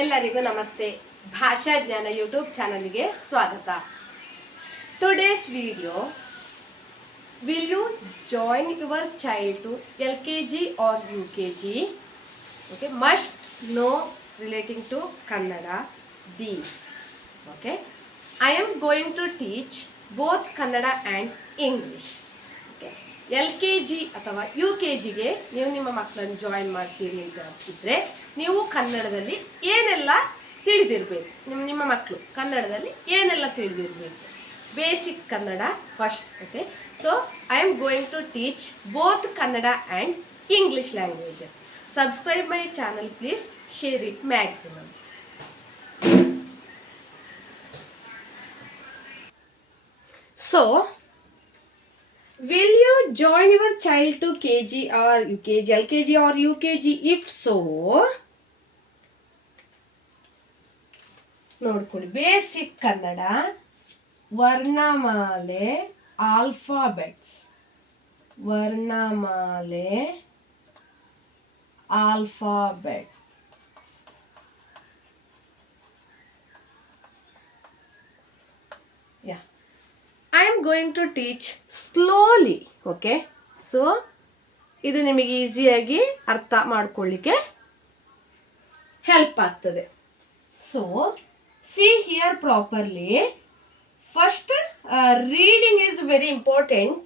ಎಲ್ಲರಿಗೂ ನಮಸ್ತೆ. ಭಾಷಾ ಜ್ಞಾನ ಯೂಟ್ಯೂಬ್ ಚಾನಲ್ಗೆ ಸ್ವಾಗತ. Today's video, will you join your child to LKG or UKG? Okay, must know relating to Kannada these. Okay, I am going to teach both Kannada and English. Okay, LKG ಅಥವಾ UKGಗೆ ನೀವು ನಿಮ್ಮ ಮಕ್ಕಳನ್ನು join ಮಾಡ್ತೀರಿ ಅಂತ ಇದ್ದರೆ ನೀವು ಕನ್ನಡದಲ್ಲಿ ಏನೆಲ್ಲ ತಿಳಿದಿರಬೇಕು, ನಿಮ್ಮ ಮಕ್ಕಳು ಕನ್ನಡದಲ್ಲಿ ಏನೆಲ್ಲ ತಿಳಿದಿರಬೇಕು. Basic Kannada first. Okay, so I am going to teach both Kannada and English languages. Subscribe my channel, please. Share it maximum. So, will you join your child to KG or UKG, LKG or UKG? If so, ನೋಡ್ಕೊಳ್ಳಿ. Basic Kannada, ವರ್ಣಮಾಲೆ, alphabets, ವರ್ಣಮಾಲೆ, alphabet. Yeah, I am going to teach slowly. Okay, so ಇದು ನಿಮಗೆ ಈಸಿಯಾಗಿ ಅರ್ಥ ಮಾಡ್ಕೊಳ್ಳಿಕ್ಕೆ help ಆಗ್ತದೆ. So see here properly. First, reading is very important.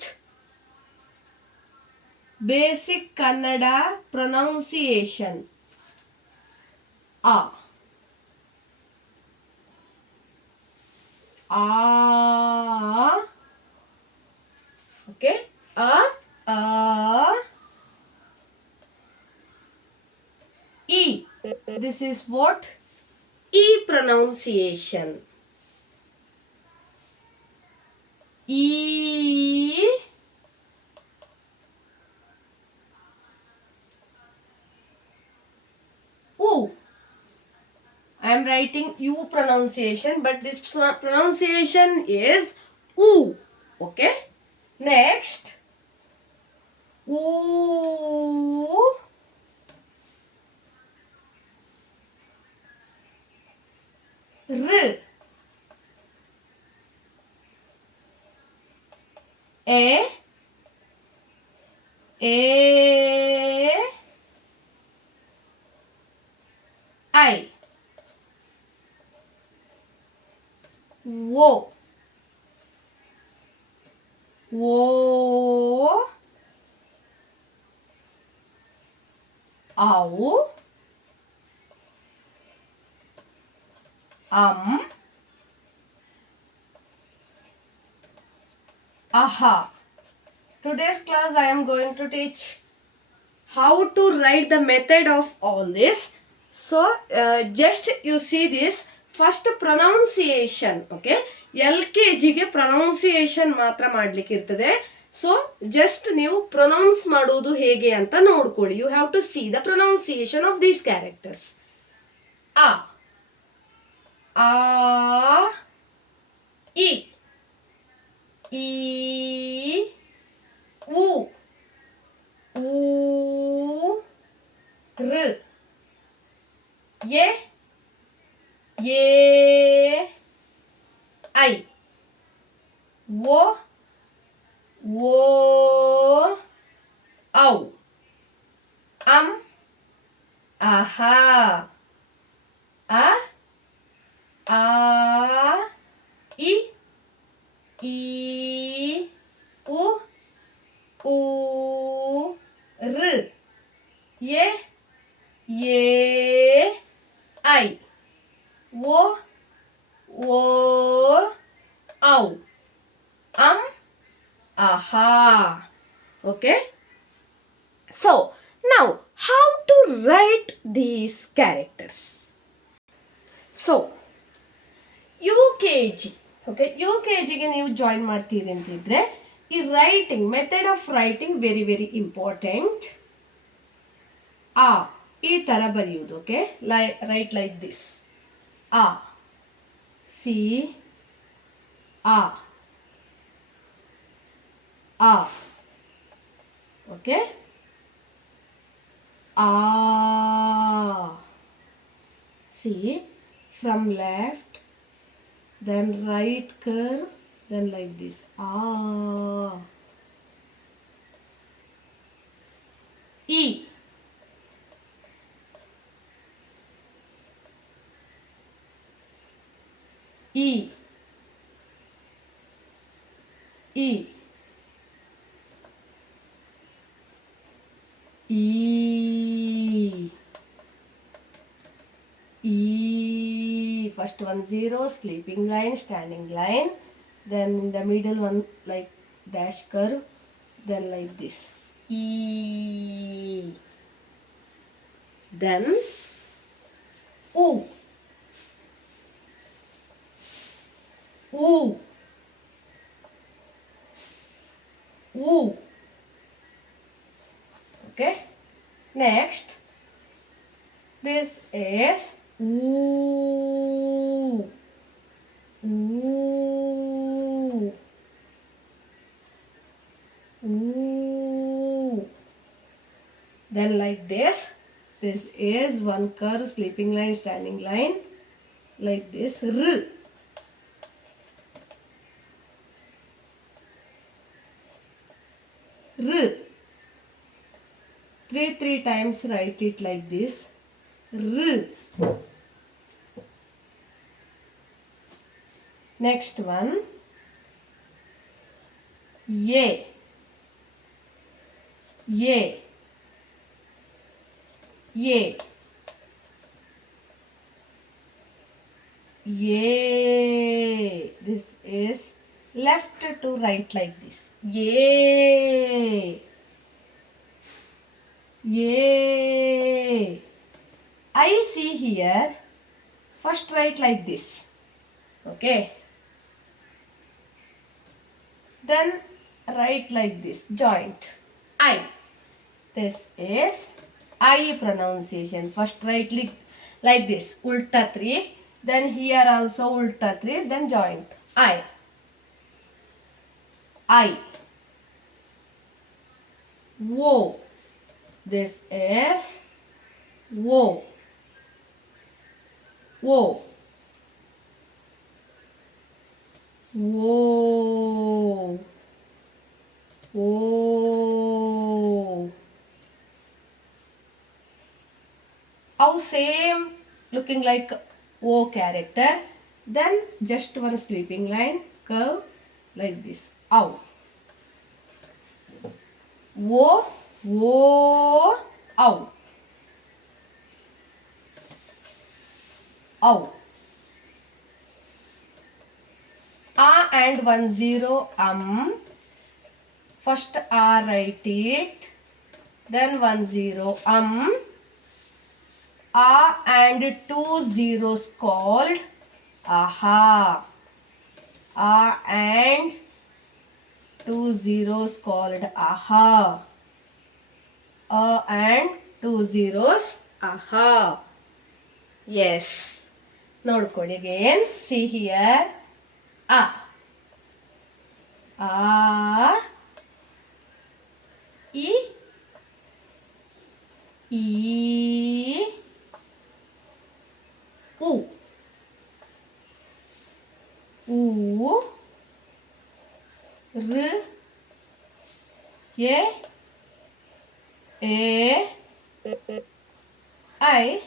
Basic Kannada pronunciation. A. Okay. E. This is what? E pronunciation. E. I am writing U pronunciation, but this pronunciation is U. Okay. Next, U. R. A. I. Wo. Au. Aha. Today's class I am going to teach how to write the method of all this. So just you see this. First pronunciation. Okay, LKGಗೆ pronunciation ಮಾತ್ರ ಮಾಡ್ಲಿಕ್ಕೆ ಇರ್ತದೆ. So just ನೀವು pronounce ಮಾಡೋದು ಹೇಗೆ ಅಂತ ನೋಡ್ಕೊಳ್ಳಿ. You have to see the pronunciation of these characters. ಆ, ಇ, ಉ, ಋ, ಎ, ಐ, ಓ, ಔ, ಆಹಾ, ಆ, ಇ, ಉ, ಋ, ಎ, ಐ, ಓ, ಔ, ಆಹಾ. Okay, so now how to write these characters? So UKG, okay, UKGಗೆ ನೀವು ಜಾಯಿನ್ ಮಾಡ್ತೀರಿ ಅಂತಿದ್ರೆ ಈ writing method of writing very very important. ಈ ತರ ಬರೆಯುವುದು. Okay, right like this. C, okay, See, from left, then right curve, then like this. Ah. E. E. E. E. E. First one 0, sleeping line, standing line. Then in the middle one like dash curve. Then like this. E. Then U. U. U. Okay. Next, this is ooh. Ooh. Ooh. Then like this is one curve, sleeping line, standing line, like this. R. R. Three times write it like this. R. Next one. Ye. Ye. Ye. Yay. This is left to right like this. Yay. Yay. I see here. First write like this. Okay. Then write like this. Joint. I. This is I pronunciation. First write like this. Ulta 3. Then here also ulta 3. Then joint. I. I. Wo. This is wo. Wo. Wo. Wo. How same looking like O character. Then just one sleeping line curve like this. Ow. Wo. Wo. Ow. Ow. And 1 0 First write it. Then 1 0 and 2 zeros called aha. And 2 zeros called aha. And 2 zeros aha. Yes. Nodkoli again. See here. A. E. E. U. U. R. E. A. I.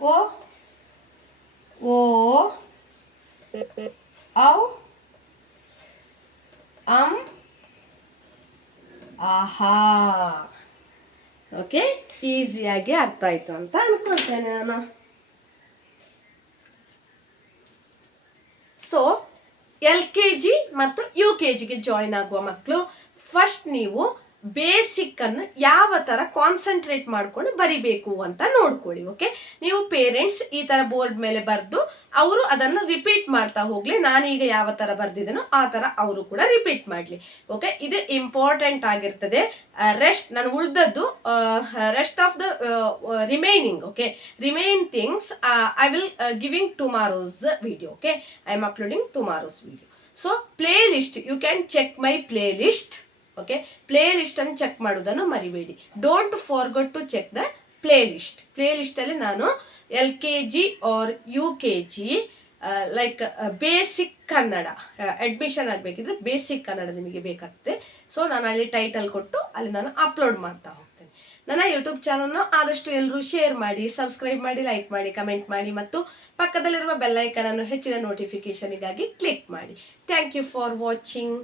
O. O. Ow. ಆಹಾ. Okay, ಈಸಿಯಾಗಿ ಅರ್ಥ ಆಯ್ತು ಅಂತ ಅನ್ಕೊಳ್ತೇನೆ ನಾನು. So LKG ಮತ್ತು UKGಗೆ join ಆಗುವ ಮಕ್ಕಳು first ನೀವು ಬೇಸಿಕ್ ಅನ್ನು ಯಾವ ತರ ಕಾನ್ಸಂಟ್ರೇಟ್ ಮಾಡ್ಕೊಂಡು ಬರಿಬೇಕು ಅಂತ ನೋಡ್ಕೊಳ್ಳಿ. ಓಕೆ, ನೀವು ಪೇರೆಂಟ್ಸ್ ಈ ತರ ಬೋರ್ಡ್ ಮೇಲೆ ಬರೆದು ಅವರು ಅದನ್ನು ರಿಪೀಟ್ ಮಾಡ್ತಾ ಹೋಗ್ಲಿ. ನಾನೀಗ ಯಾವ ತರ ಬರ್ದಿದ್ದೇನೋ ಆ ತರ ಅವರು ಕೂಡ ರಿಪೀಟ್ ಮಾಡ್ಲಿ. ಓಕೆ, ಇದು ಇಂಪಾರ್ಟೆಂಟ್ ಆಗಿರ್ತದೆ. ರೆಸ್ಟ್ ನಾನು ಉಳಿದದ್ದು rest of the remaining. Okay, remain things I will giving tomorrow's video. Okay, I am uploading tomorrow's video. So playlist, you can check my playlist. Okay, playlist ಅನ್ನು check ಮಾಡೋದನ್ನು ಮರಿಬೇಡಿ. Don't forget to check the playlist. Playlist ಅಲ್ಲಿ ನಾನು LKG or UKG like basic Kannada admission ಆಗಬೇಕಿದ್ರೆ basic Kannada ನಿಮಗೆ ಬೇಕಾಗ್ತದೆ. So ನಾನು ಅಲ್ಲಿ ಟೈಟಲ್ ಕೊಟ್ಟು ಅಲ್ಲಿ ನಾನು ಅಪ್ಲೋಡ್ ಮಾಡ್ತಾ ಹೋಗ್ತೇನೆ. ನನ್ನ ಯೂಟ್ಯೂಬ್ ಚಾನಲ್ನ ಆದಷ್ಟು ಎಲ್ಲರೂ ಶೇರ್ ಮಾಡಿ, ಸಬ್ಸ್ಕ್ರೈಬ್ ಮಾಡಿ, ಲೈಕ್ ಮಾಡಿ, ಕಮೆಂಟ್ ಮಾಡಿ ಮತ್ತು ಪಕ್ಕದಲ್ಲಿರುವ ಬೆಲ್ ಐಕನ್ ಅನ್ನು ಹೆಚ್ಚಿನ ನೋಟಿಫಿಕೇಶನ್ಗಾಗಿ ಕ್ಲಿಕ್ ಮಾಡಿ. Thank you for watching.